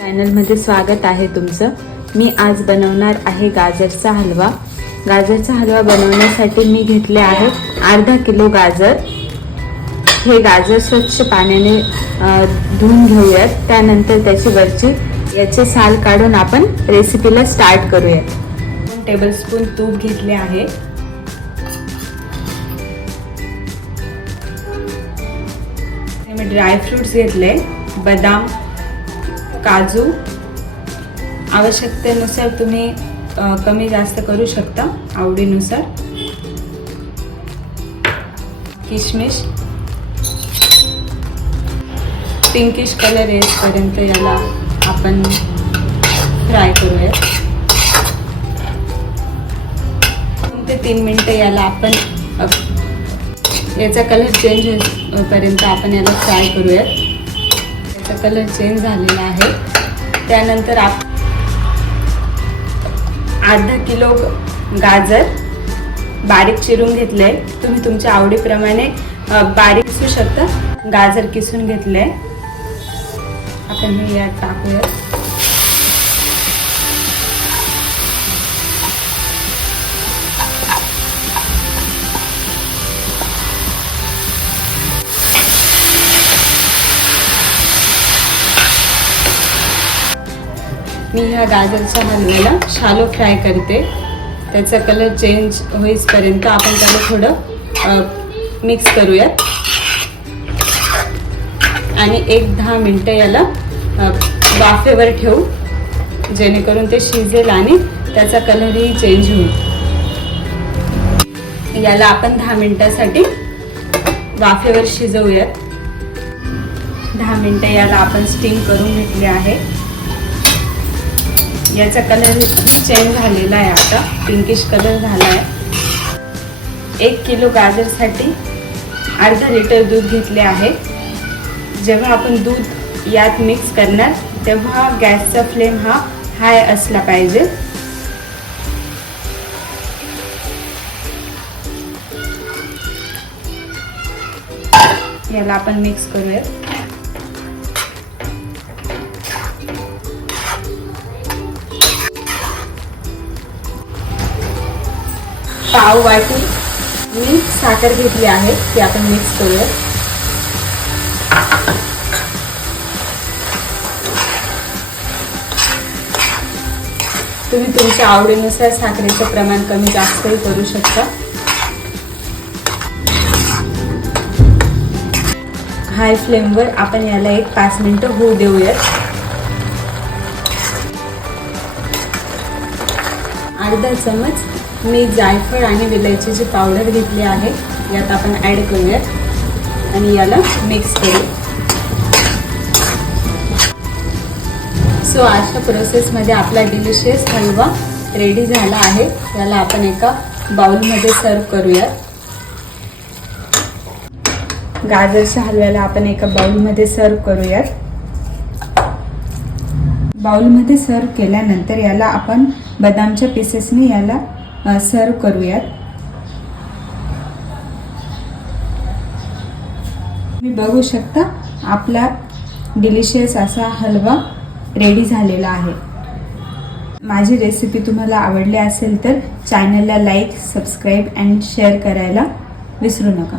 चॅनलमध्ये स्वागत आहे तुमचं। मी आज बनवणार आहे गाजरचा हलवा। गाजरचा हलवा बनवण्यासाठी मी घेतले आहे अर्धा किलो गाजर। हे गाजर स्वच्छ पाण्याने धुवून घेऊयात। त्यानंतर त्याची वरची याचे साल काढून आपण रेसिपीला स्टार्ट करूयात। 2 टेबलस्पून तूप घेतले आहे। मी ड्राय फ्रूट्स घेतले, बदाम, काजू। आवश्यकतेनुसार तुम्ही कमी जास्त करू शकता, आवडीनुसार। किशमिश पिंकिश कलर येईपर्यंत याला आपण फ्राय करूया। 2 ते 3 मिनिटे याला आपण याचा कलर चेंज होईपर्यंत आपण याला फ्राय करूया। याचा कलर चेंज झालेला आहे। त्यानंतर अर्धा किलो गाजर बारीक चिरून घेतले। तुम्ही तुमच्या आवडीप्रमाणे बारीक किसू शकता। गाजर किसून घेतले, आपण हे यात टाकूया। मी ह्या गाजरच्या हलव्याला शालो फ्राय करते। त्याचा कलर चेंज होईपर्यंत आपण त्याला थोडं मिक्स करूयात आणि 1-10 मिनिटं याला वाफेवर ठेवू, जेणेकरून ते शिजेल आणि त्याचा कलरही चेंज होईल। याला आपण 10 मिनिटासाठी वाफेवर शिजवूयात। 10 मिनिटं याला आपण स्टीम करून घेतले आहे। याचा कलर चेंज झालेला आहे, आता पिंकिश कलर झाला आहे। 1 किलो गाजरसाठी अर्धा लिटर दूध घेतले आहे। जेव्हा आपण दूध यात मिक्स करणार तेव्हा गॅसचा फ्लेम हा हाय असला पाहिजे। याला आपण मिक्स करूया। पाव वाटी मी साखर घेतली आहे, ती आपण मिक्स करूया। तुम्ही तुमच्या आवडीनुसार साखरेचं प्रमाण कमी जास्तही करू शकता। हाय फ्लेमवर आपण याला 5 मिनिटं होऊ देऊयात। अर्धा चमच मी जायफळ आणि विलायचीची पावडर घेतली आहे, यात आपण ॲड करूयात आणि याला मिक्स करू। सो अशा प्रोसेसमध्ये आपला डिलिशियस हलवा रेडी झाला आहे। याला आपण एका बाउलमध्ये सर्व करूयात। गाजरच्या हलव्याला आपण एका बाउलमध्ये सर्व करूयात। बाउलमध्ये सर्व केल्यानंतर याला आपण बदामच्या पीसेसने याला सर्व करूयात। तुम्ही बघू शकता आपला डिलिशियस असा हलवा रेडी झालेला आहे। माझी रेसिपी तुम्हाला आवडली असेल तर चॅनलला लाईक, सबस्क्राईब अँड शेअर करायला विसरू नका।